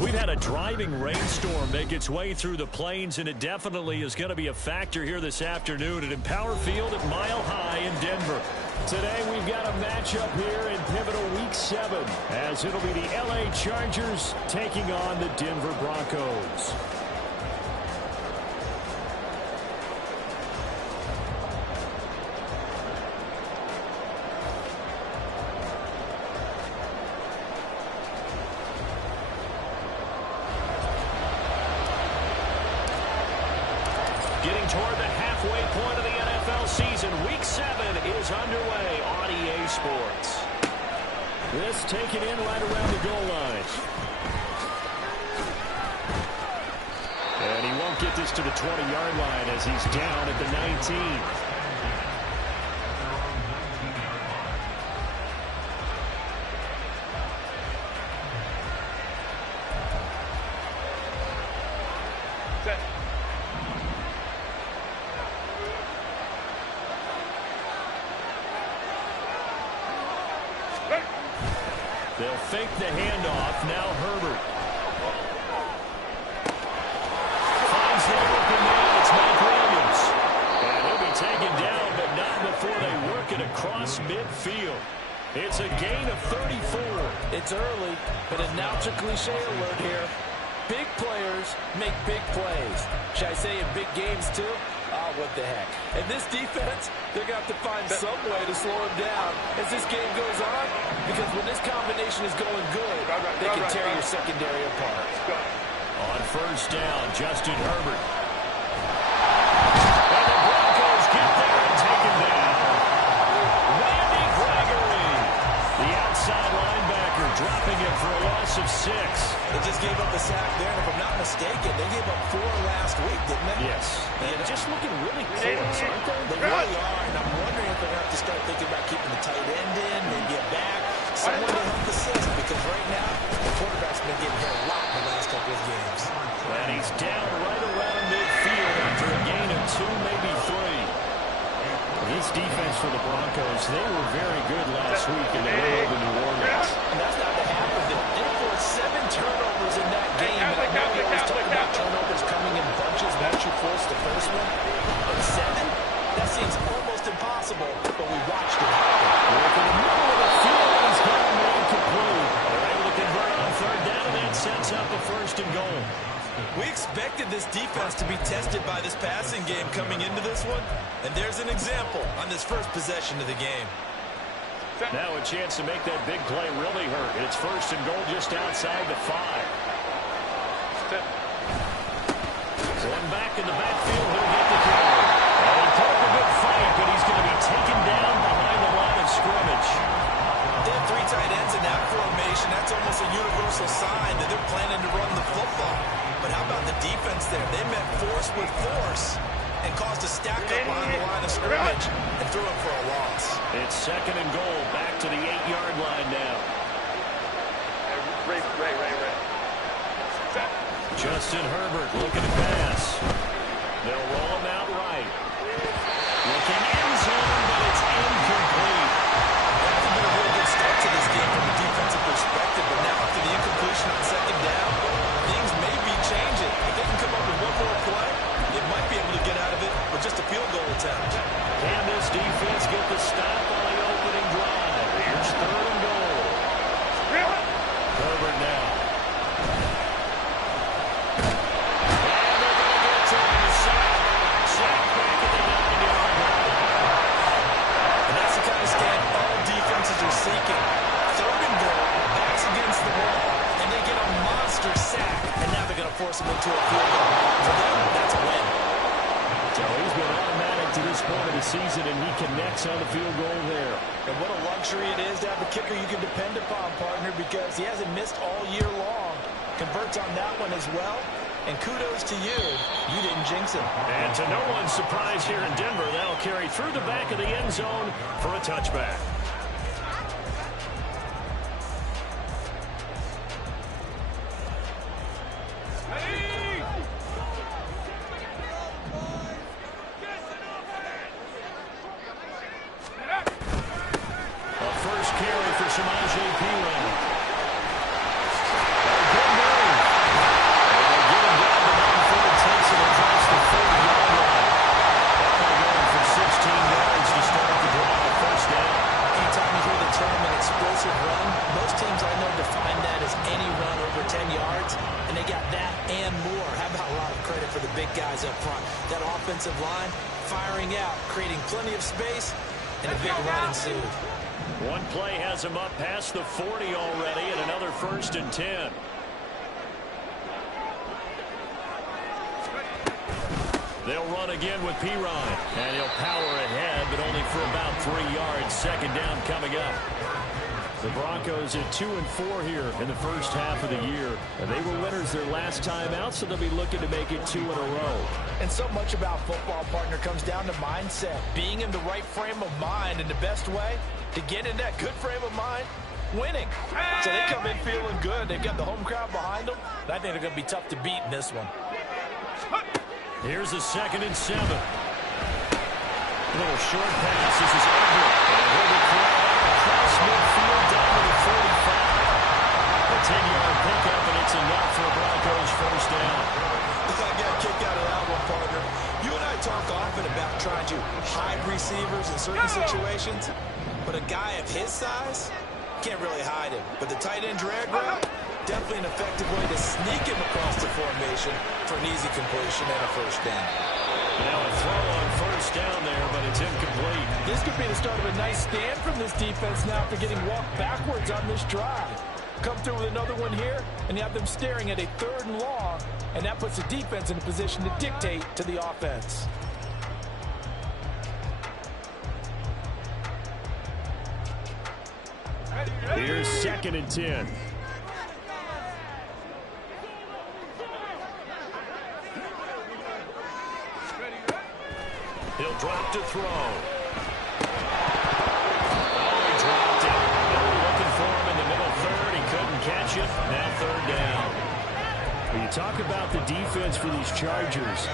We've had a driving rainstorm make its way through the plains, and it definitely is going to be a factor here this afternoon at Empower Field at Mile High in Denver. Today we've got a matchup here in pivotal Week 7, as it'll be the LA Chargers taking on the Denver Broncos. Getting toward the halfway point of the NFL season, Week 7 is underway on EA Sports. This taken in right around the goal line. And he won't get this to the 20-yard line as he's down at the 19. They'll fake the handoff. Now Herbert. Finds the open man. It's Mike Williams. And he'll be taken down, but not before they work it across midfield. It's a gain of 34. It's early, but announcer cliche alert here. Big players make big plays. Should I say in big games too? Oh, what the heck. And this defense, they're going to have to find some way to slow him down as this game goes on, because when this combination is going good, they can tear your secondary apart. On first down, Justin Herbert. And the Broncos get there and take him down. Randy Gregory, the outside linebacker, dropping it for a loss of 6. They just gave up a sack there, and if I'm not mistaken, they gave up 4 last week, didn't they? Yes. And just looking really close, aren't they? They really are, and I'm wondering if they're going to have to start thinking about keeping the tight end in, maybe a back, someone to help assist, because right now, the quarterback's been getting hit a lot in the last couple of games. And he's down right around midfield after a gain of 2, maybe 3. This defense for the Broncos, they were very good last week in the road to New Orleans. And that's not the half of it. They forced 7 turnovers in that game. And I know we always talk about turnovers coming in bunches once you force the first one. But 7? That seems almost impossible, but we watched it happen. Working in the middle of the field, he's got him incomplete. They're able to convert on third down, and that sets up a 1st and goal. We expected this defense to be tested by this passing game coming into this one, and there's an example on this first possession of the game. Now a chance to make that big play really hurt. It's 1st and goal just outside the 5. One back in the backfield, he'll get the carry. And he took a good fight, but he's going to be taken down behind the line of scrimmage. They have 3 tight ends in that formation. That's almost a universal sign that they're planning to run the football. But how about the defense there? They met force with force and caused a stack up on the line of scrimmage and threw it for a loss. It's 2nd and goal, back to the 8-yard line now. Ray. Justin Herbert looking to pass. They'll roll him out right. Looking end zone, but it's incomplete. That's been a real good start to this game from a defensive perspective, but now after the incompletion on 2nd down, things may be changing. If they can come up with one more play, they might be able to get out of it with just a field goal attempt. Can this defense get the stop on the opening drive? Here's 3rd and goal. Herbert now. And they're going to get to him. Sack back at the 9-yard line. And that's the kind of stand all defenses are seeking. 3rd and goal, backs against the wall, and they get a monster sack. And now they're going to force him into a field goal. For them, that's a win. So he's been automatic to this point of the season, and he connects on the field goal there. And what a luxury it is to have a kicker you can depend upon, partner, because he hasn't missed all year long. Converts on that one as well. And kudos to you. You didn't jinx him. And to no one's surprise here in Denver, that'll carry through the back of the end zone for a touchback. A first carry for Samaje Perine. Good move. offensive line firing out, creating plenty of space, and a big run ensued. One play has him up past the 40 already, and another 1st and 10. They'll run again with Pirine, and he'll power ahead, but only for about 3 yards. 2nd down coming up. The Broncos at 2-4 here in the first half of the year. And they were winners their last time out, so they'll be looking to make it 2 in a row. And so much about football, partner, comes down to mindset. Being in the right frame of mind, and the best way to get in that good frame of mind, winning. So they come in feeling good. They've got the home crowd behind them. And I think they're going to be tough to beat in this one. Here's a 2nd and 7. A little short pass. This is Everett. And he'll be thrown across midfield down to the 45. A 10-yard pickup, and it's enough for a Broncos 1st down. I got a kick out of that one, partner. You and I talk often about trying to hide receivers in certain situations, but a guy of his size can't really hide him. But the tight end drag route, definitely an effective way to sneak him across the formation for an easy completion and a 1st down. Now a throw on 1st down there, but it's incomplete. This could be the start of a nice stand from this defense now after getting walked backwards on this drive. Come through with another one here, and you have them staring at a 3rd and long, and that puts the defense in a position to dictate to the offense. Here's 2nd and 10. He'll drop to throw. Oh, he dropped it. They were looking for him in the middle 3rd. He couldn't catch it. Now 3rd down. When you talk about the defense for these Chargers,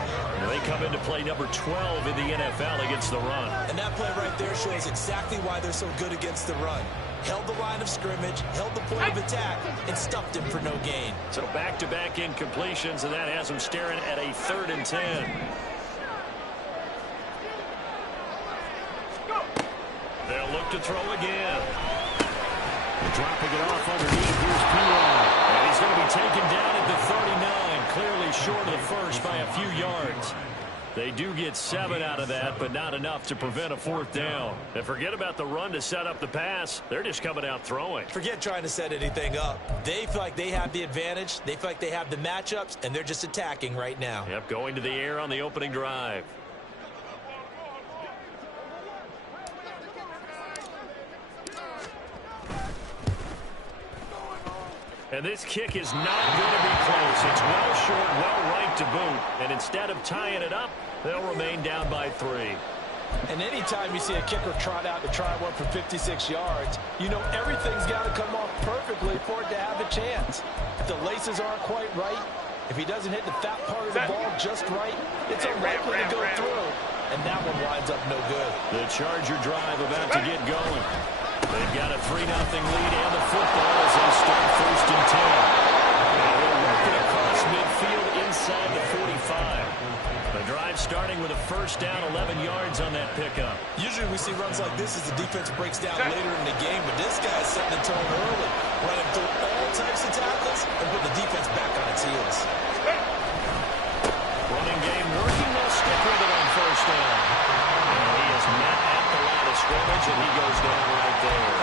they come into play number 12 in the NFL against the run. And that play right there shows exactly why they're so good against the run. Held the line of scrimmage, held the point of attack, and stuffed him for no gain. So back-to-back incompletions, and that has him staring at a 3rd and 10. They'll look to throw again. Dropping it off underneath. Here's Pirine. And he's going to be taken down at the 39. Clearly short of the 1st by a few yards. They do get 7 out of that, but not enough to prevent a 4th down. And forget about the run to set up the pass. They're just coming out throwing. Forget trying to set anything up. They feel like they have the advantage. They feel like they have the matchups, and they're just attacking right now. Yep, going to the air on the opening drive. And this kick is not going to be close. It's well short, well right to boot. And instead of tying it up, they'll remain down by 3. And anytime you see a kicker trot out to try one for 56 yards, you know everything's got to come off perfectly for it to have a chance. If the laces aren't quite right, if he doesn't hit the fat part of the ball just right, it's unlikely to go through. And that one winds up no good. The Charger drive about to get going. They've got a 3-0 lead and the football as they start 1st and 10. Now they're working across midfield inside the 45. The drive starting with a 1st down, 11 yards on that pickup. Usually we see runs like this as the defense breaks down later in the game, but this guy's setting the tone early, running through all types of tackles and put the defense back on its heels. Running game working. They'll stick with it on 1st down. And he is met at the line of scrimmage, and he goes down right there.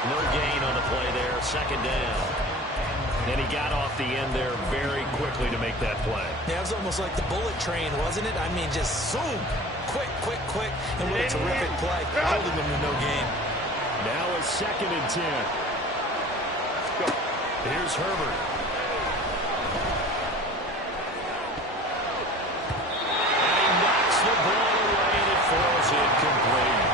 No gain on the play there. 2nd down. And he got off the end there very quickly to make that play. Yeah, it was almost like the bullet train, wasn't it? I mean, just zoom. Quick, quick, quick. And what a terrific play. Holding them to no gain. Now it's 2nd and 10. Here's Herbert. And he knocks the ball away, and it falls incomplete.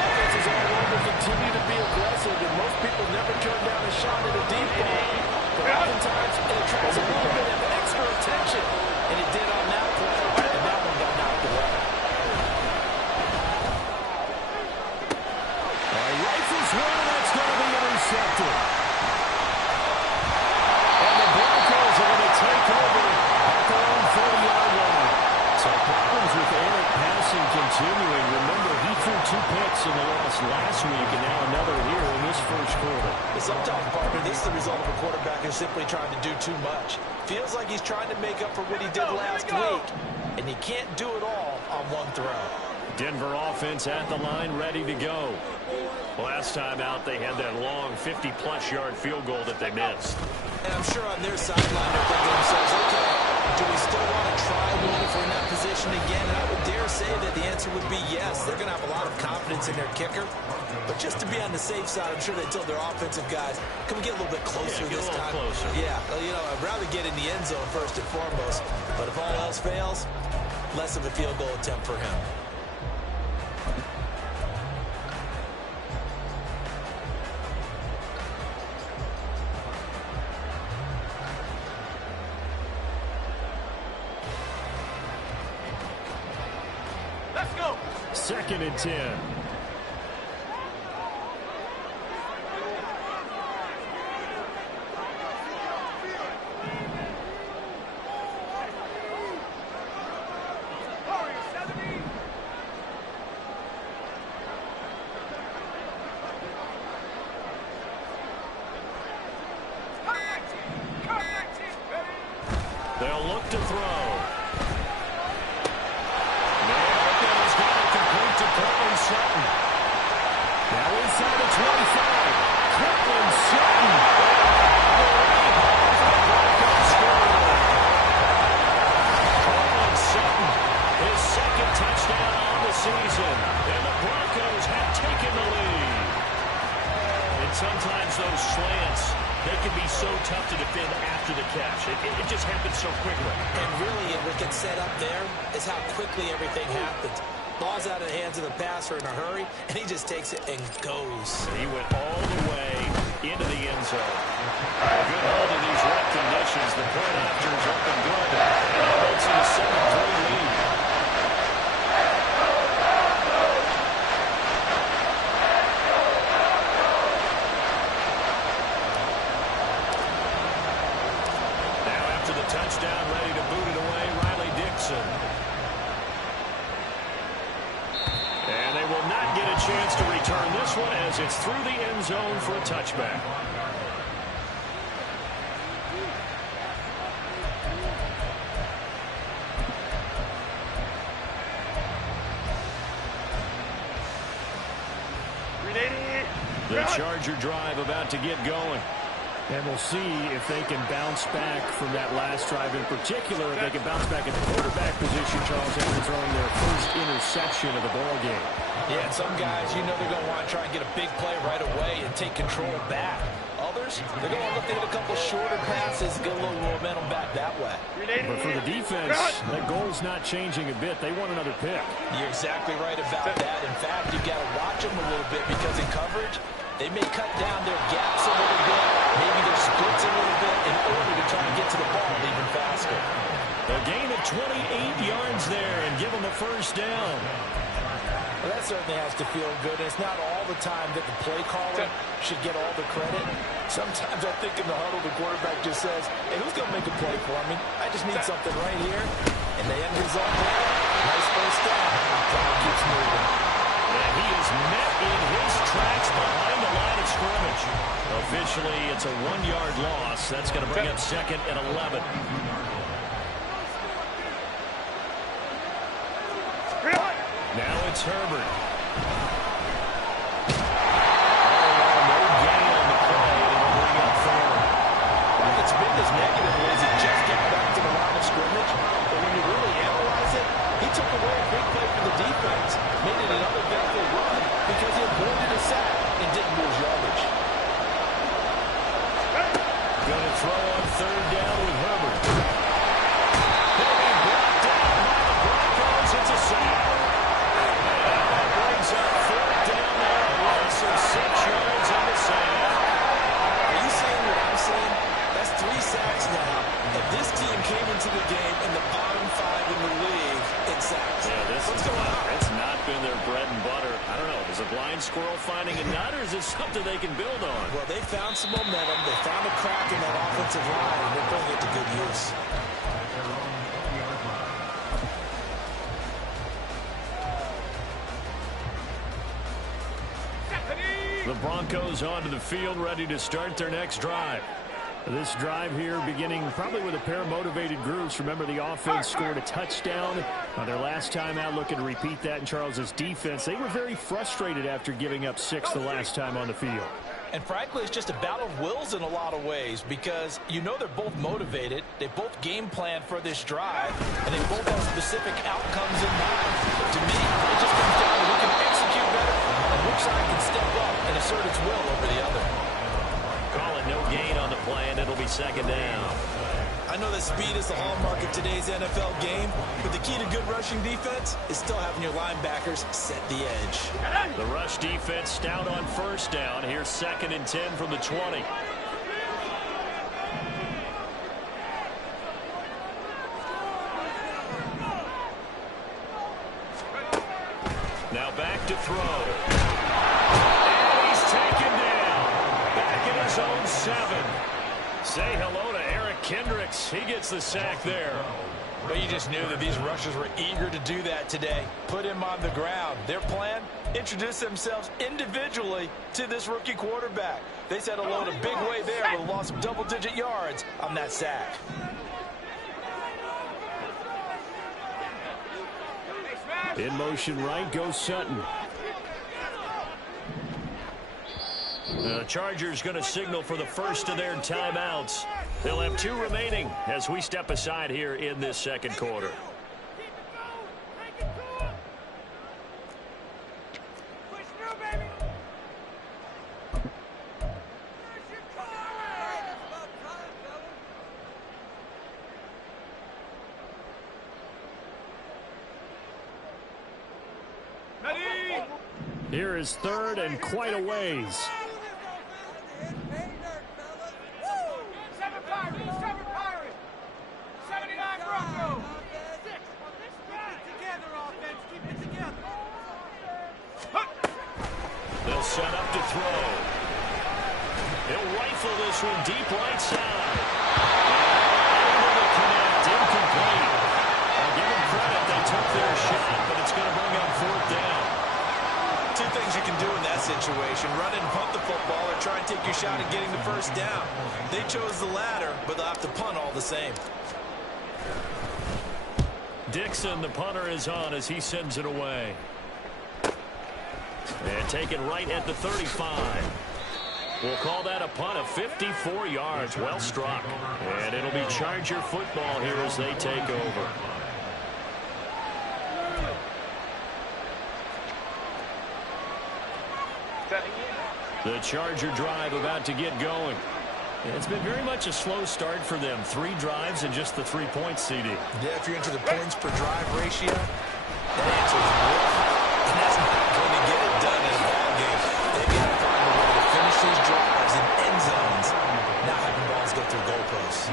Offenses all over continue to be aggressive, and most people never turn down a shot at a deep ball. But oftentimes, it attracts a little bit of extra attention, and it did on that play, and that one got knocked away. Rifles one, that's going to be intercepted. And the Broncos are going to take over at their own 40-yard line. So problems with Eric passing continuing. Remember, he threw 2 picks in the loss last week, and now another here in this first quarter. Sometimes, partner, this is the result of a quarterback who's simply trying to do too much. Feels like he's trying to make up for what he did last week, and you can't do it all on one throw. Denver offense at the line, ready to go. Last time out, they had that long 50-plus yard field goal that they missed. And I'm sure on their sideline they're thinking to themselves, okay, do we still want to try one if we're in that position again? And I would dare say that the answer would be yes. They're going to have a lot of confidence in their kicker. But just to be on the safe side, I'm sure they told their offensive guys, can we get a little bit closer this time? Closer. Yeah, well, you know, I'd rather get in the end zone first and foremost. But if all else fails, less of a field goal attempt for him. Let's go. 2nd and 10. They'll look to throw. He's got it complete to Courtland Sutton. Now inside the 25. Courtland Sutton. Courtland Sutton, his 2nd touchdown on the season. And the Broncos have taken the lead. And sometimes those slants, they can be so tough to defend after the catch. It just happens so quickly. And really, what gets set up there is how quickly everything happens. Ball's out of the hands of the passer in a hurry, and he just takes it and goes. He went all the way into the end zone. Good hold in these rough conditions. The point after is up and good. And it's in a 7-3 lead. Touchdown, ready to boot it away, Riley Dixon. And they will not get a chance to return this one as it's through the end zone for a touchback. The Charger drive about to get going. And we'll see if they can bounce back from that last drive in particular. If they can bounce back at the quarterback position, Charles, after throwing their first interception of the ball game. Yeah, and some guys, you know they're going to want to try and get a big play right away and take control back. Others, they're going to look to hit a couple shorter passes, get a little momentum back that way. But for the defense, that goal's not changing a bit. They want another pick. You're exactly right about that. In fact, you've got to watch them a little bit because in coverage, they may cut down their gaps a little bit, maybe their splits a little bit in order to try and get to the ball even faster. A gain of 28 yards there and give them the first down. Well, that certainly has to feel good. It's not all the time that the play caller should get all the credit. Sometimes I think in the huddle, the quarterback just says, hey, who's going to make a play for me? I just need something right here. And the end result there, nice first down. Clock keeps moving. And he is met in his tracks behind the line of scrimmage. Officially, it's a 1-yard loss. That's going to bring up 2nd and 11. Now it's Herbert. No gain on the play, and it'll bring up 4. It's been as negative as he just got back to the line of scrimmage. But when you really analyze it, he took away a big play for the defense, made it an uneventful run because he avoided a sack and didn't lose yardage. Going to throw on 3rd down with Herbert. He'll be brought down by the Broncos. It's a sack. That brings up 4th down there. A loss of 6 yards on the sack. Are you seeing what I'm seeing? That's 3 sacks now. And this team came into the game in the bottom 5 in the league in sacks. Yeah, What's going on? It's not been their bread and butter. I don't know. Is a blind squirrel finding a nut, or is it something they can build on? Well, they found some momentum. They found a crack in that offensive line, and they're putting it to good use. The Broncos onto the field, ready to start their next drive. This drive here beginning probably with a pair of motivated groups. Remember, the offense scored a touchdown on their last time out, looking to repeat that in Charles's defense. They were very frustrated after giving up 6 the last time on the field. And frankly, it's just a battle of wills in a lot of ways because you know they're both motivated. They both game plan for this drive, and they both have specific outcomes in mind. To me, it just comes down to who can execute better and which side can step up and assert its will over the other. Call it no gain on the play, and it'll be second down. I know that speed is the hallmark of today's NFL game, but the key to good rushing defense is still having your linebackers set the edge. The rush defense stout on first down. Here's 2nd and 10 from the 20. Now back to throw. And he's taken down. Back in his own 7. Say hello to Eric Kendricks. He gets the sack there. But you just knew that these rushers were eager to do that today. Put him on the ground. Their plan, introduce themselves individually to this rookie quarterback. They said hello to Big Way there with a loss of double-digit yards on that sack. In motion right goes Sutton. The Chargers going to signal for the first of their timeouts. They'll have 2 remaining as we step aside here in this second quarter. Here is 3rd and quite a ways. They'll set up to throw. He'll rifle this one deep right side. Able to connect, incomplete. I'll give them credit, they took their shot, but it's going to bring up 4th down. 2 things you can do in that situation: run and punt the football, or try and take your shot at getting the first down. They chose the latter, but they'll have to punt all the same. Dixon, the punter, is on as he sends it away. And taken right at the 35. We'll call that a punt of 54 yards. Well struck. And it'll be Charger football here as they take over. The Charger drive about to get going. It's been very much a slow start for them. 3 drives and just the 3 points, CD. Yeah, if you're into the points per drive ratio, that answer is real high. And that's not going to get it done in a ball game. They've got to find a way to finish these drives in end zones, not having balls go through goalposts.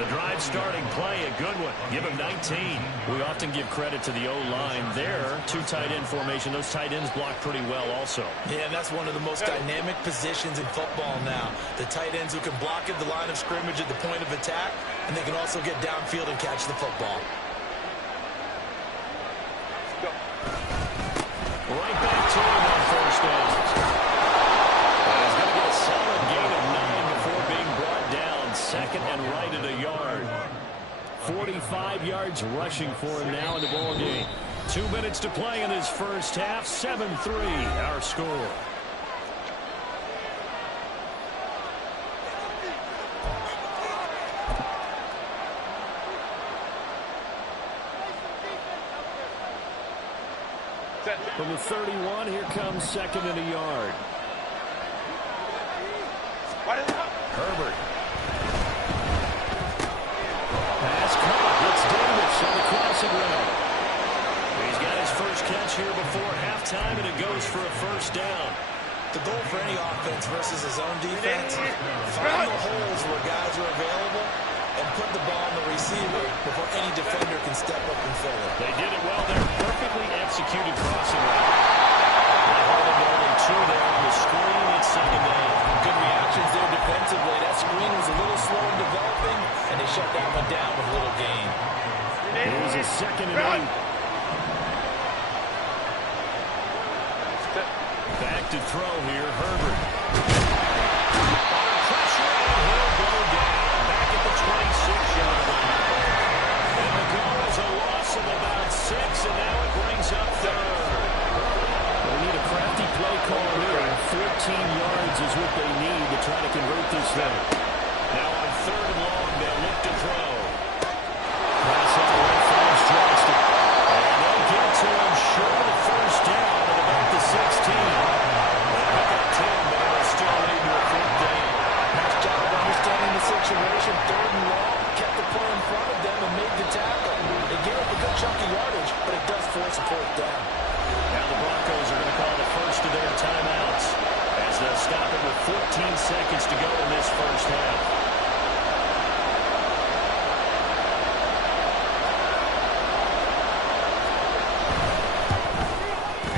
The drive starting play, a good one. Give him 19. We often give credit to the O-line there. 2 tight end formation. Those tight ends block pretty well also. Yeah, and that's one of the most dynamic positions in football now. The tight ends who can block at the line of scrimmage at the point of attack, and they can also get downfield and catch the football. Right back to him on first down. And he's going to get a solid gain of 9 before being brought down. 2nd and right at a yard. 45 yards rushing for him now in the ball game. 2 minutes to play in this first half. 7-3 our score. From the 31, here comes 2nd and a yard. Herbert. Pass caught. It's Davis on the crossing route. He's got his first catch here before halftime, and it goes for a first down. The goal for any offense versus his own defense, find the holes where guys are available and put the ball on the receiver before any defender can step up and fill it. They did it well there. Perfectly executed crossing route. They hold him to only 2 there on the screen. It's 2nd down. Good reactions there defensively. That screen was a little slow in developing, and they shut that one down with little gain. Here's a 2nd and 8. Back to throw here, Herbert. Under pressure, and he'll go yards is what they need to try to convert this thing. Now on 3rd and long, they'll look to throw. Pass out right finds Johnston. And they'll get to him short of the first down at about the 16. They'll pick up 10, but it'll still lead to a 4th down. Nice job of understanding the situation. 3rd and long, kept the play in front of them and made the tackle. They gave up a good chunk of yardage, but it does force a 4th down. Now the Broncos are going to call the first of their timeouts as they'll stop it with 14 seconds to go in this first half.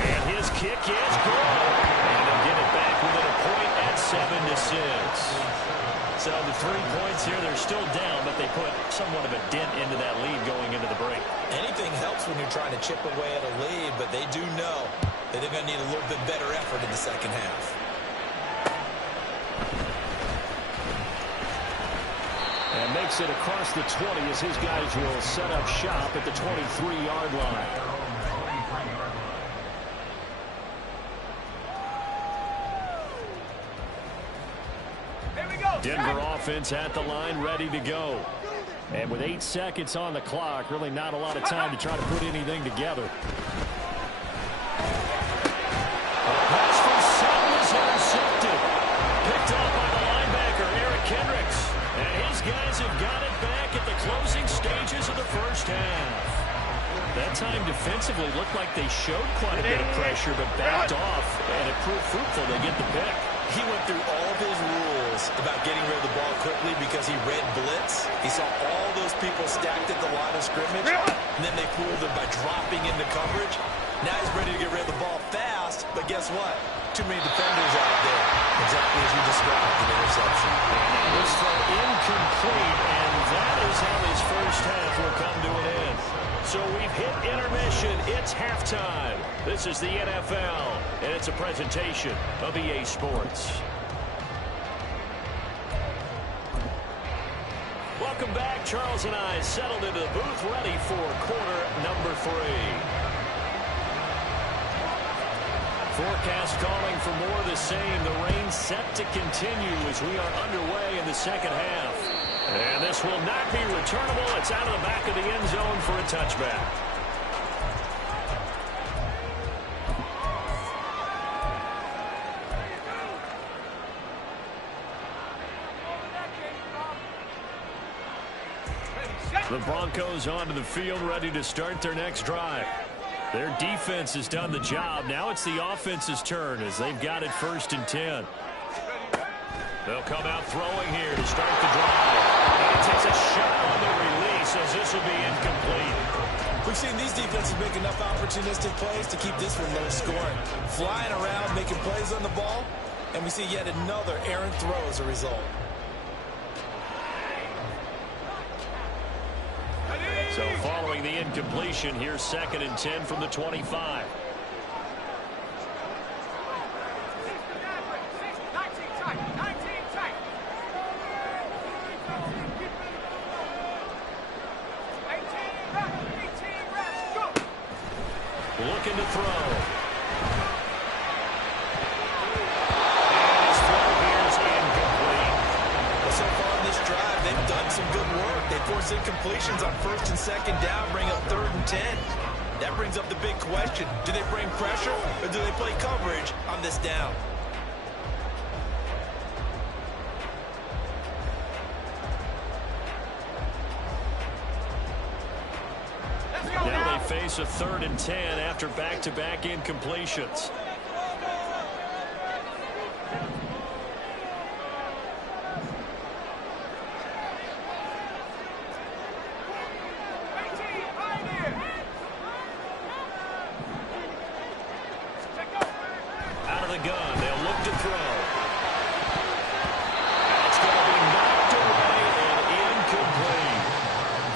And his kick is good. And they'll get it back within a point at 7-6. So the 3 points here, they're still down, but they put somewhat of a dent into that lead going into the break. Anything helps when you're trying to chip away at a lead, but they do know that they're going to need a little bit better effort in the second half. And makes it across the 20 as his guys will set up shop at the 23-yard line. Denver offense at the line, ready to go. And with 8 seconds on the clock, really not a lot of time to try to put anything together. A pass from Sutton is intercepted. Picked up by the linebacker, Eric Kendricks. And his guys have got it back at the closing stages of the first half. That time defensively looked like they showed quite a bit of pressure, but backed off, and it proved fruitful. They get the pick. He went through all of his rules about getting rid of the ball quickly because he read blitz. He saw all those people stacked at the line of scrimmage, and then they fooled him by dropping into coverage. Now he's ready to get rid of the ball fast, but guess what? Too many defenders out there. Exactly as you described, an interception. And this throw incomplete, and that is how this first half will come to an end. So we've hit intermission. It's halftime. This is the NFL, and it's a presentation of EA Sports. Welcome back. Charles and I settled into the booth, ready for quarter number 3. Forecast calling for more of the same. The rain set to continue as we are underway in the second half. And this will not be returnable. It's out of the back of the end zone for a touchback. The Broncos onto the field, ready to start their next drive. Their defense has done the job. Now it's the offense's turn as they've got it 1st and 10. They'll come out throwing here to start the drive. And he takes a shot on the release as this will be incomplete. We've seen these defenses make enough opportunistic plays to keep this one low scoring. Flying around, making plays on the ball, and we see yet another errant throw as a result. So following the incompletion, here's 2nd and 10 from the 25. Looking to throw. And his throw here is incomplete. Well, so far in this drive, they've done some good work. They force incompletions on 1st and 2nd down, bring up 3rd and 10. That brings up the big question. Do they bring pressure or do they play coverage on this down? Now they face a 3rd and 10 after back-to-back incompletions. Out of the gun, they'll look to throw. That's going to be knocked away and incomplete.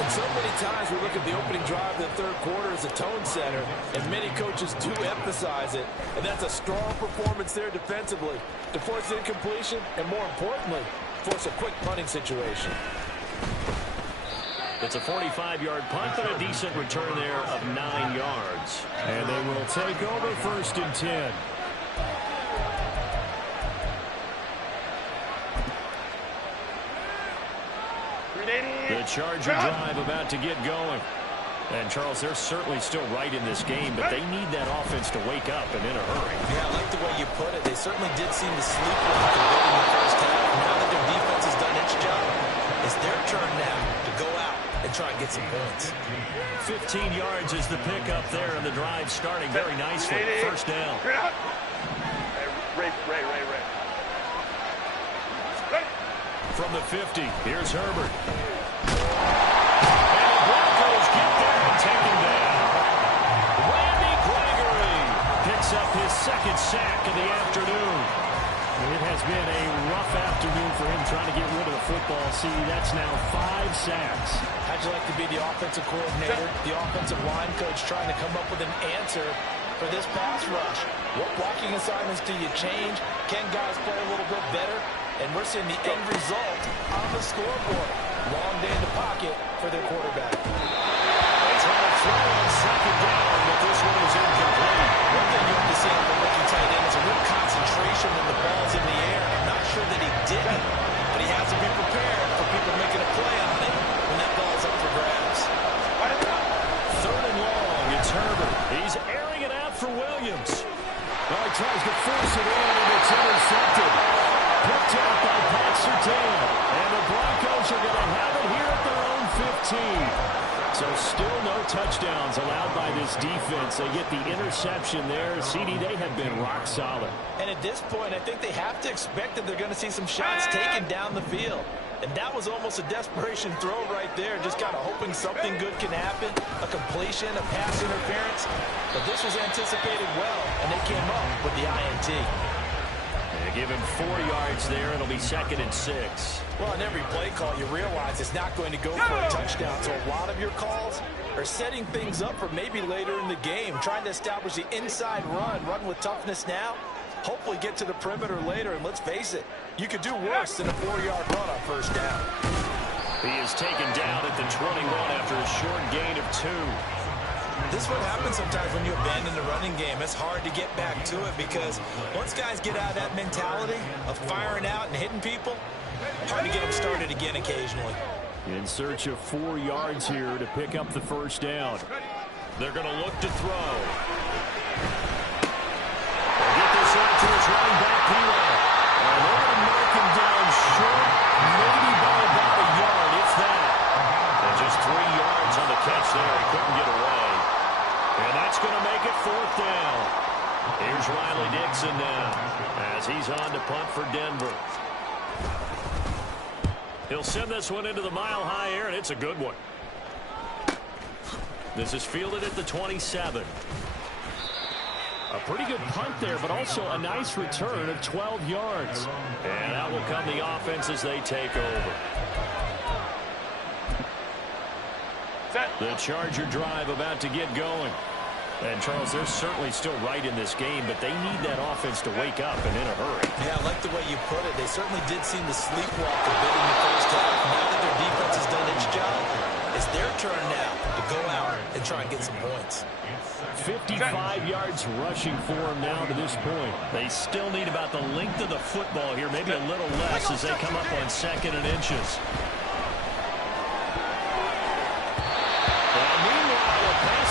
And so many times we look at the opening drive of the 3rd quarter as a tone setter, and many coaches do emphasize it. And that's a strong performance there defensively to force incompletion and, more importantly, force a quick punting situation. It's a 45-yard punt, but a decent return there of 9 yards. And they will take over 1st and 10. Charger drive about to get going. And, Charles, they're certainly still right in this game, but they need that offense to wake up and in a hurry. Yeah, I like the way you put it. They certainly did seem to sleepwalk a bit in the first half. Now that their defense has done its job, it's their turn now to go out and try and get some points. 15 yards is the pickup there, and the drive starting very nicely. First down. Ray. From the 50, here's Herbert. And the Broncos get there and take him down. Randy Gregory picks up his second sack of the afternoon. It has been a rough afternoon for him trying to get rid of the football. See, that's now 5 sacks. How'd you like to be the offensive coordinator, the offensive line coach trying to come up with an answer for this pass rush? What blocking assignments do you change? Can guys play a little bit better? And we're seeing the end result on the scoreboard. Long day in the pocket for their quarterback. They try to throw on second down, but this one is incomplete. One thing you have to see on the rookie tight end is a real concentration when the ball's in the air. I'm not sure that he did it, but he has to be prepared for people making a play on it when that ball's up for grabs. Third and long, it's Herbert. He's airing it out for Williams. Well, he tries to force it in, and it's intercepted. Picked out by Pat Surtain. And the Broncos are going to have it here at their own 15. So still no touchdowns allowed by this defense. They get the interception there. CD, they have been rock solid. And at this point, I think they have to expect that they're going to see some shots taken down the field. And that was almost a desperation throw right there, just kind of hoping something good can happen, a completion, a pass interference. But this was anticipated well, and they came up with the INT. They give him 4 yards there. It'll be 2nd and 6. Well, on every play call, you realize it's not going to go for a touchdown. So a lot of your calls are setting things up for maybe later in the game, trying to establish the inside run with toughness now, hopefully get to the perimeter later. And let's face it, you could do worse than a 4-yard run on first down. He is taken down at the 21 after a short gain of 2. This is what happens sometimes when you abandon the running game. It's hard to get back to it because once guys get out of that mentality of firing out and hitting people, hard to get them started again occasionally. In search of 4 yards here to pick up the first down. They're going to look to throw. They'll get this out to his running back, Pilo. And they're going to mark him down short, maybe by about a yard, if that. And just 3 yards on the catch there. He couldn't get away. And that's going to make it 4th down. Here's Riley Dixon now as he's on to punt for Denver. He'll send this one into the mile-high air, and it's a good one. This is fielded at the 27. A pretty good punt there, but also a nice return of 12 yards. And that will come the offense as they take over. The Charger drive about to get going. And, Charles, they're certainly still right in this game, but they need that offense to wake up and in a hurry. Yeah, I like the way you put it. They certainly did seem to sleepwalk a bit in the first half. Now that their defense has done its job, it's their turn now to go out and try and get some points. 55 yards rushing for them now to this point. They still need about the length of the football here, maybe a little less as they come up on 2nd and inches.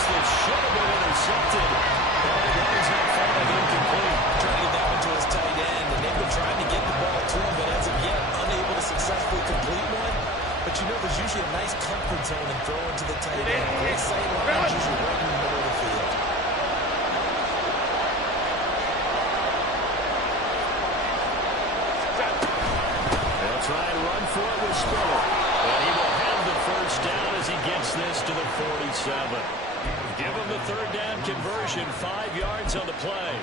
That should have been intercepted. But it ends up falling incomplete. Trying to get that one to his tight end, and they've been trying to get the ball to him, but as of yet, unable to successfully complete one. But you know, there's usually a nice comfort zone in throwing to the tight end. Great sight lines, usually right in the middle of the field. They'll try and run for it with Spiller. And he will have the first down as he gets this to the 47. Give him the 3rd down conversion, 5 yards on the play.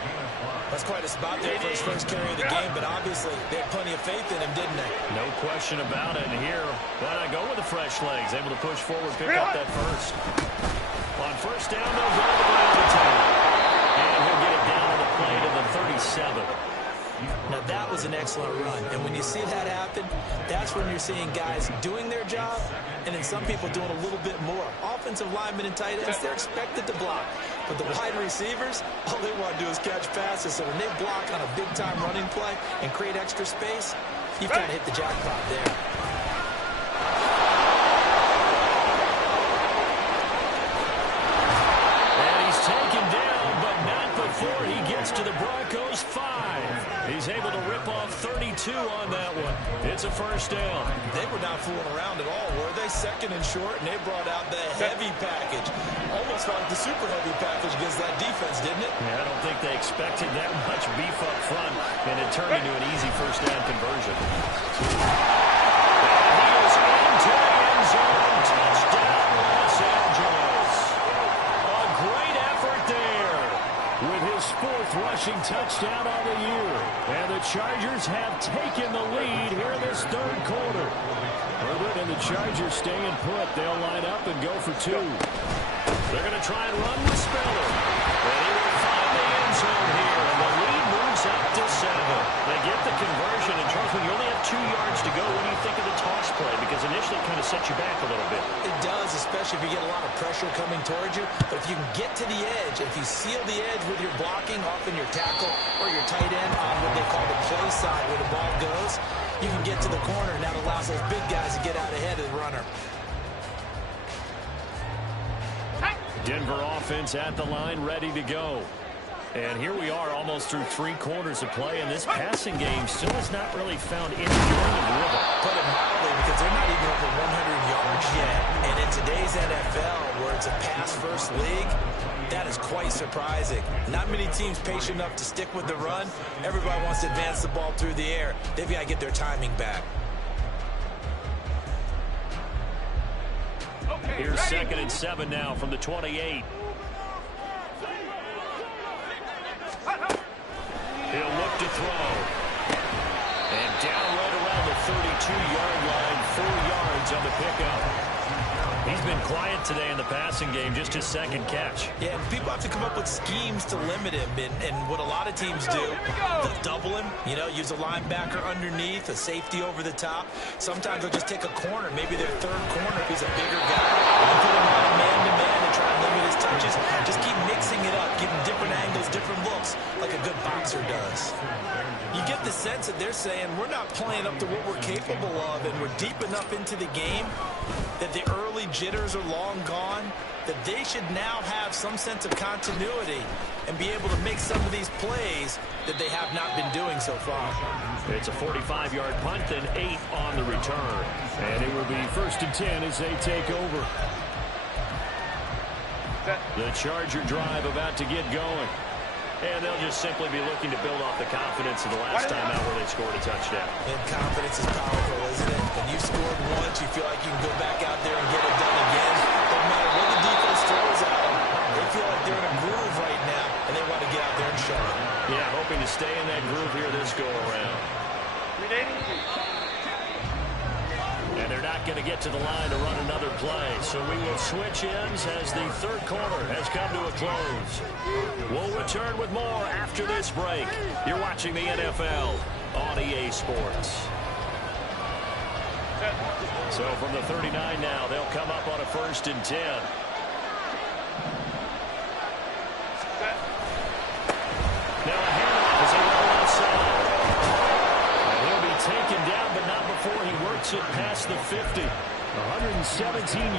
That's quite a spot there for his first carry of the game, but obviously they had plenty of faith in him, didn't they? No question about it. And here, why not go with the fresh legs? Able to push forward, pick up that first. On first down, they'll go to the ground attack. And he'll get it down on the play to the 37. Now, that was an excellent run. And when you see that happen, that's when you're seeing guys doing their job and then some people doing a little bit more. Offensive linemen and tight ends, they're expected to block. But the wide receivers, all they want to do is catch passes. So when they block on a big-time running play and create extra space, you've kind of hit the jackpot there. he's able to rip off 32 on that one. It's a first down. They were not fooling around at all, were they? Second and short, and they brought out the heavy package. Almost like the super heavy package against that defense, didn't it? Yeah, I don't think they expected that much beef up front, and it turned into an easy first down conversion. And he is into the end zone. Touchdown, Los Angeles. A great effort there with his 4th rushing touchdown on the year. And the Chargers have taken the lead here in this 3rd quarter. Herbert and the Chargers staying put. They'll line up and go for 2. They're going to try and run with Spiller. And he will find the end zone here. And the lead moves up to 7. They get the conversion. And Charles, when you only have 2 yards to go, what do you think of the toss play? Because initially it kind of sets you back a little bit. It does, especially if you get a lot of pressure coming towards you. But if you can get to the edge, if you seal the edge with your blocking, often your tackle or your tight end on what they call the play side where the ball goes, you can get to the corner, and that allows those big guys to get out ahead of the runner. Denver offense at the line, ready to go. And here we are almost through 3 quarters of play, and this passing game still has not really found any kind of rhythm. Put it mildly, because they're not even over 100 yards yet. And in today's NFL, where it's a pass-first league, that is quite surprising. Not many teams patient enough to stick with the run. Everybody wants to advance the ball through the air. They've got to get their timing back. Here's 2nd and 7 now from the 28. He'll look to throw. And down right around the 32-yard line, 4 yards on the pickup. He's been quiet today in the passing game, just his 2nd catch. Yeah, and people have to come up with schemes to limit him. And what a lot of teams do, they'll double him, use a linebacker underneath, a safety over the top. Sometimes they'll just take a corner, maybe their 3rd corner if he's a bigger guy, and put him on a man-to-man and try and limit his touches. Just keep mixing it up, give him different angles, different looks, like a good boxer does. You get the sense that they're saying, we're not playing up to what we're capable of, and we're deep enough into the game that the early jitters are long gone, that they should now have some sense of continuity and be able to make some of these plays that they have not been doing so far. It's a 45-yard punt and 8 on the return. And it will be 1st and 10 as they take over. The Charger drive about to get going. And they'll just simply be looking to build off the confidence of the last time out where they scored a touchdown. And confidence is powerful, isn't it? When you scored once, you feel like you can go back out there and get it done again. No matter what the defense throws at them, they feel like they're in a groove right now, and they want to get out there and show it. Yeah, hoping to stay in that groove here this go-around. And they're not going to get to the line to run another play. So we will switch ends as the 3rd quarter has come to a close. We'll return with more after this break. You're watching the NFL on EA Sports. So from the 39 now, they'll come up on a 1st and 10. Now a handoff as they run outside. And he'll be taken down, but not before he works it past the 50. 117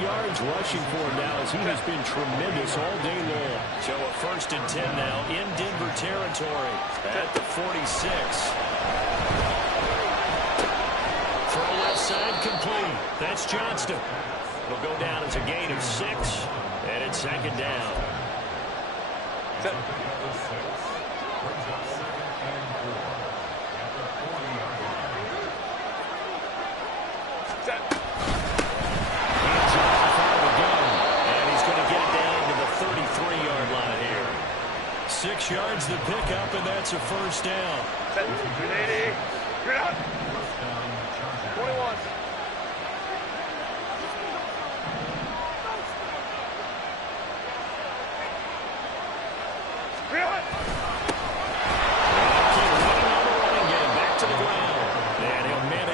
yards rushing for him now as he has been tremendous all day long. So a 1st and 10 now in Denver territory at the 46. Throw left side complete. That's Johnston. It'll go down as a gain of 6, and it's 2nd down. And he's going to get it down to the 33-yard line here. 6 yards the pickup, and that's a 1st down. 180. You're out. 21.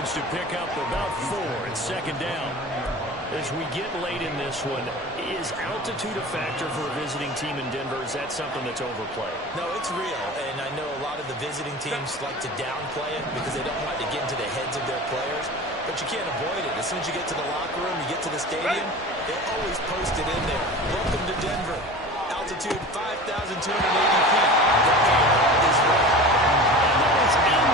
To pick up about 4 at 2nd down. As we get late in this one, is altitude a factor for a visiting team in Denver? Is that something that's overplayed? No, it's real, and I know a lot of the visiting teams like to downplay it because they don't want to get into the heads of their players, but you can't avoid it. As soon as you get to the locker room, you get to the stadium, they always post it in there. Welcome to Denver. Altitude 5,280 feet. Is right. And that is in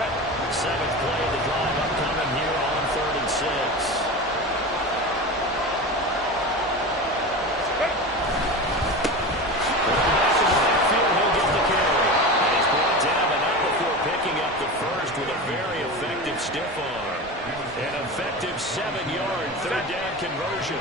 Seventh play of the drive upcoming here on 3rd and 6. With a very effective stiff arm. An effective 7-yard 3rd down conversion.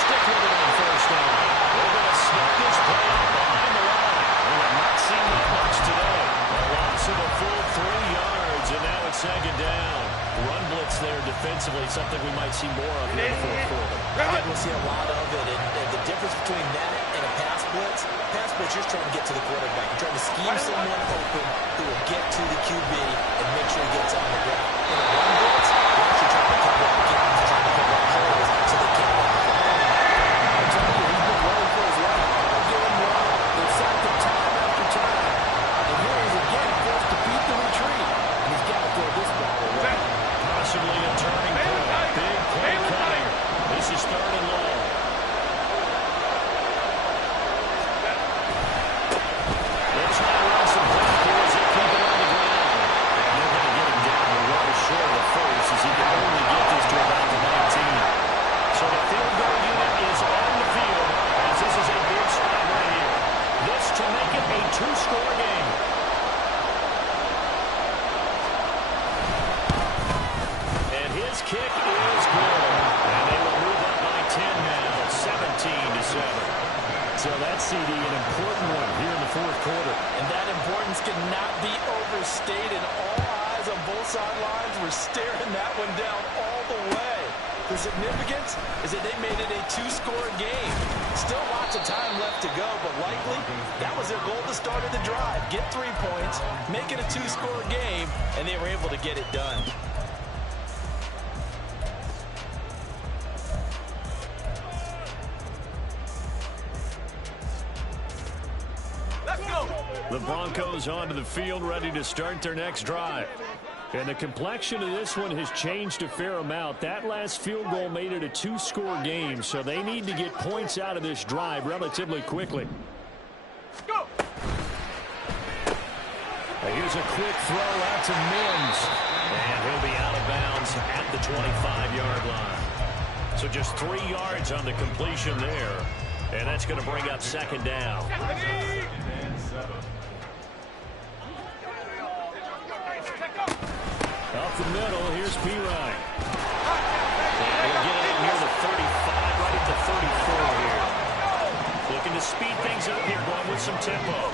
Stick with it on 1st down. We're going to snap this play up behind the line. We have not seen that much today. A loss of a full 3 yards, and now it's 2nd down. Run blitz there defensively, something we might see more of here in the 4th quarter. I think we'll see a lot of it, and the difference between that and a pass blitz, you're trying to get to the quarterback. You're trying to scheme someone open who will get to the QB and make sure he gets on the ground. In a run blitz, you're actually trying to cover up gaps, trying to cover up holes so they can't run the ball. I'm telling you, he's been running for his life all game long. They've sacked him time after time. And here he is again forced to beat the retreat. And he's got to throw this ball away. Possibly a turning point. Big play coming. This is 3rd and long. They'll try to run some block here as they keep it on the ground. And they're going to get him down the road short of 1st as he can only get this to about the 19. So the field goal unit is on the field as this is a big spot right here. This to make it a 2-score game. His kick is good, and they will move up by 10 now, 17-7. So that CD, an important one here in the 4th quarter. And that importance cannot be overstated. All eyes on both sidelines were staring that one down all the way. The significance is that they made it a 2-score game. Still lots of time left to go, but likely that was their goal to start of the drive. Get 3 points, make it a 2-score game, and they were able to get it done. The Broncos onto the field, ready to start their next drive. And the complexion of this one has changed a fair amount. That last field goal made it a 2-score game, so they need to get points out of this drive relatively quickly. Go! Here's a quick throw out to Mims. And he'll be out of bounds at the 25-yard line. So just 3 yards on the completion there. And that's going to bring up 2nd down. Up the middle, here's P. Ryan. He'll get it near the 35, right at the 34 here. Looking to speed things up here, going with some tempo.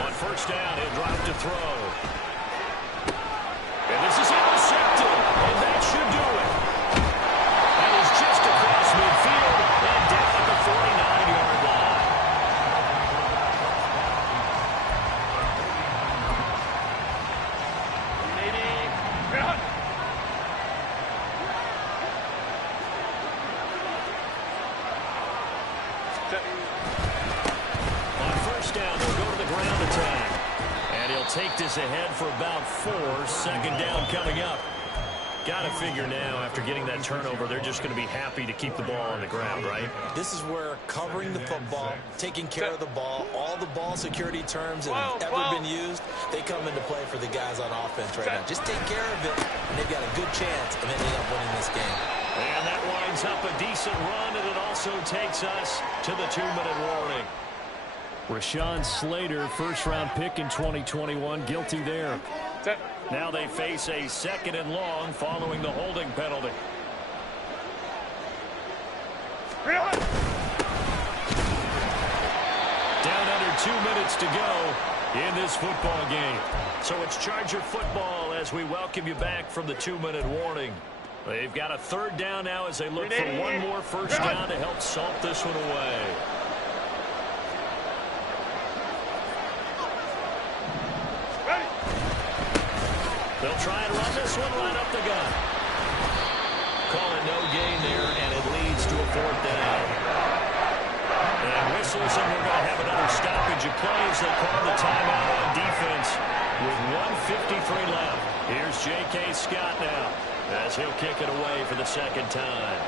On 1st down, he'll drive to throw. And this is intercepted, and that should do it. That is just across midfield and down at the 49-yard line. On 1st down, they'll go to the ground attack. And he'll take this ahead for about 4. 2nd down coming up. Got to figure now, after getting that turnover, they're just going to be happy to keep the ball on the ground, right? This is where covering the football, taking care of the ball, all the ball security terms that have ever been used, they come into play for the guys on offense right now. Just take care of it, and they've got a good chance of ending up winning this game. And that winds up a decent run, and it also takes us to the 2-minute warning. Rashawn Slater, first-round pick in 2021, guilty there. Now they face a 2nd and long following the holding penalty. Down under 2 minutes to go in this football game. So it's Charger football as we welcome you back from the 2-minute warning. They've got a 3rd down now as they look for one more 1st down to help salt this one away. They'll try and run this one right up the gut. Call it no gain there, and it leads to a 4th down. And whistles, and we're going to have another stoppage of play as they call the timeout on defense with 1:53 left Here's J.K. Scott now as he'll kick it away for the second time.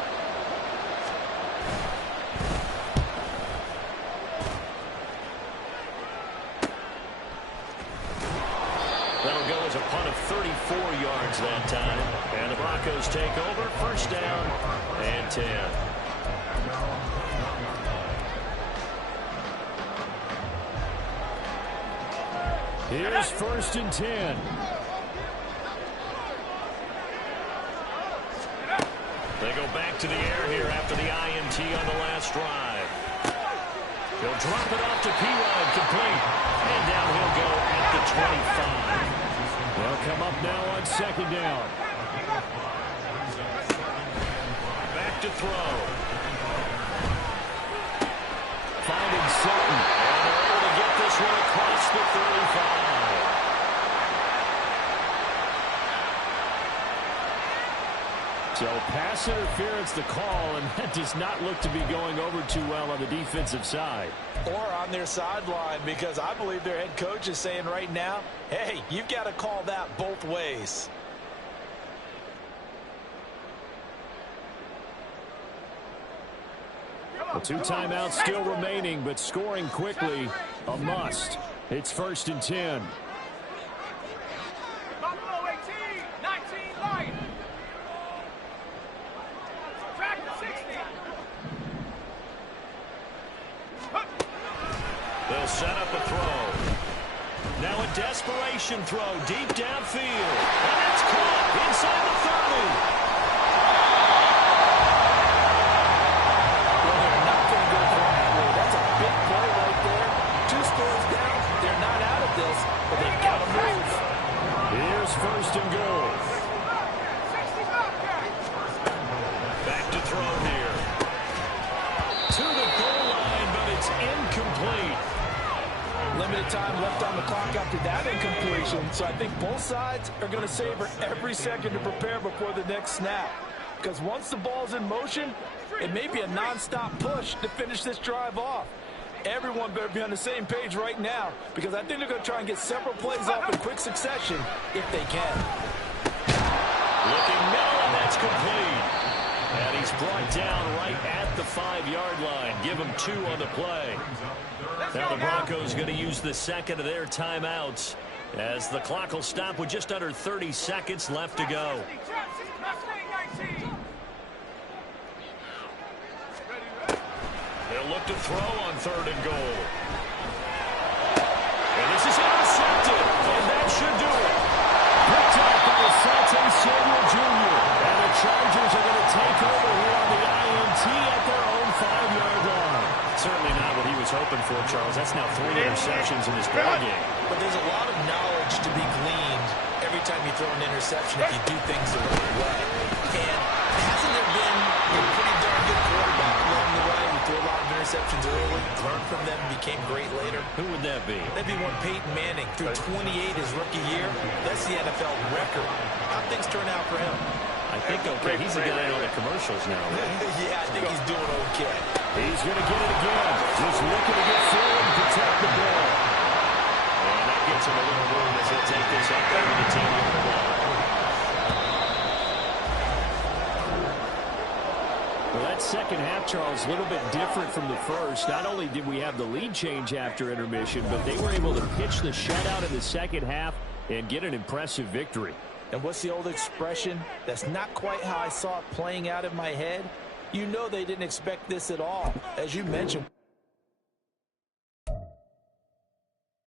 That'll go as a punt of 34 yards that time. And the Broncos take over. First down and 10. Here's first and 10. They go back to the air here after the INT on the last drive. He'll drop it off to P-Ryan, complete. And down he'll go at the 25. They'll come up now on second down. Back to throw. Finding Sutton. And they're able to get this one across the 35. So pass interference the call, and that does not look to be going over too well on the defensive side. Or on their sideline, because I believe their head coach is saying right now, hey, you've got to call that both ways. The 2 timeouts still remaining, but scoring quickly, a must. It's first and 10. They'll set up a throw. Now a desperation throw deep downfield. And it's caught inside the 30. Well, they're not going to go quietly. That's a big play right there. 2 scores down. They're not out of this, but they've got to move. Here's first and goal. Back to throw here. To the goal line, but it's incomplete. Limited time left on the clock after that incompletion, so I think both sides are going to savor every second to prepare before the next snap. Because once the ball's in motion, it may be a non-stop push to finish this drive off. Everyone better be on the same page right now, because I think they're going to try and get several plays off in quick succession if they can. Looking middle, and that's complete. And he's brought down right at the 5-yard line. Give him 2 on the play. Now the Broncos going to use the second of their timeouts as the clock will stop with just under 30 seconds left to go. They'll look to throw on 3rd and goal. And this is intercepted, and that should do it. Picked up by Asante Samuel Jr. And the Chargers are going to take over here on the INT at their own 5-yard line. Certainly not what he was hoping for, Charles. That's now 3 interceptions in this ballgame. But there's a lot of knowledge to be gleaned every time you throw an interception if you do things the right way. And hasn't there been a pretty darn good quarterback along the way who threw a lot of interceptions early, learned from them, and became great later? Who would that be? That'd be one Peyton Manning. Threw 28 his rookie year. That's the NFL record. How'd things turn out for him? I think okay. He's the guy on the commercials now, right? Yeah, I think he's doing okay. He's going to get it again. Just looking to get through and protect the ball. And that gets him a little room as he'll take this up there to the 10-yard line. Well, that second half, Charles, a little bit different from the first. Not only did we have the lead change after intermission, but they were able to pitch the shutout in the second half and get an impressive victory. And what's the old expression? That's not quite how I saw it playing out in my head. You know they didn't expect this at all. As you mentioned,